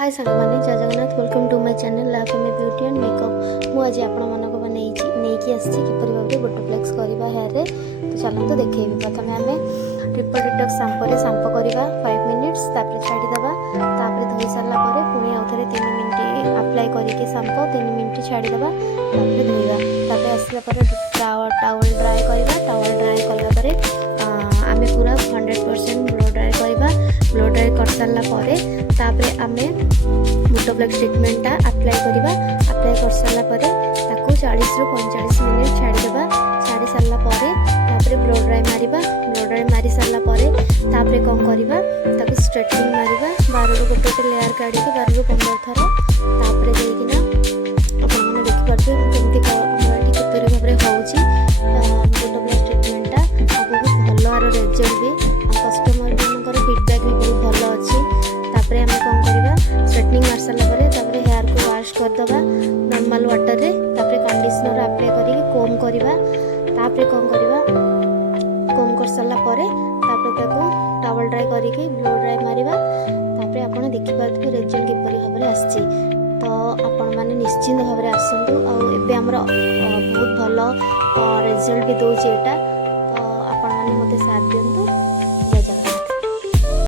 हाय सांग मैंने जय Jagannath welcome to my channel लाफेमी ब्यूटी एंड मेकअप मुझे आपण नहीं आसी किपर भाव में बोटोफ्लेक्स करवा हेयर रे तो चलते देखेबी प्रथम आम ट्रिपल डिटॉक्स सांपो करवा 5 मिनिट्स छाड़ीदे धोई सारापर पुणी आउ थे 3 मिनट अप्लाई करके सांपो 3 मिनट छाड़ीदे धोवा आसला टावल ड्राए करवा टावल ड्राए कलापर आम पूरा 100% ब्लो ड्राए करवा ब्लो ड्राए कर सारापर आम बोटोफ्लेक्स ट्रिटमेंटा अप्लाई करवा अप्लाई कर सारापर 40 ରୁ 45 मिनिट छाड़ीदे छाड़ी सारापर ब्लो ड्राए मारी सारापर कौन करवा स्ट्रेटनिंग मारिबा 12 ରୁ गोटे लेयर काढ़ी 12 ରୁ 15 थर तापर देखिना आपने देखिपे केमती किपर भाव में हो बोटोफ्लेक्स ट्रिटमेंटा आपको भल आर रिजल्ट भी कस्टमर मान फीडबैक भी बहुत भल अच्छी आम कौन करवा स्ट्रेटनिंग मार सारापर हेयर को वाश करदे नॉर्मल वाटर रे कंडीशनर अप्लाई करके कोम करवा कौन करवा कोम कर सारापर टावल ड्राए करके ब्लो ड्राए मारिबा आपड़ देखिपे रिजल्ट किपर भाव में आसी तो आपण मैंने निश्चिंत भाव में आसतु आमर बहुत भल रिजल्ट भी दौर यहाँ तो आपण मैंने मत साथ दिंतु।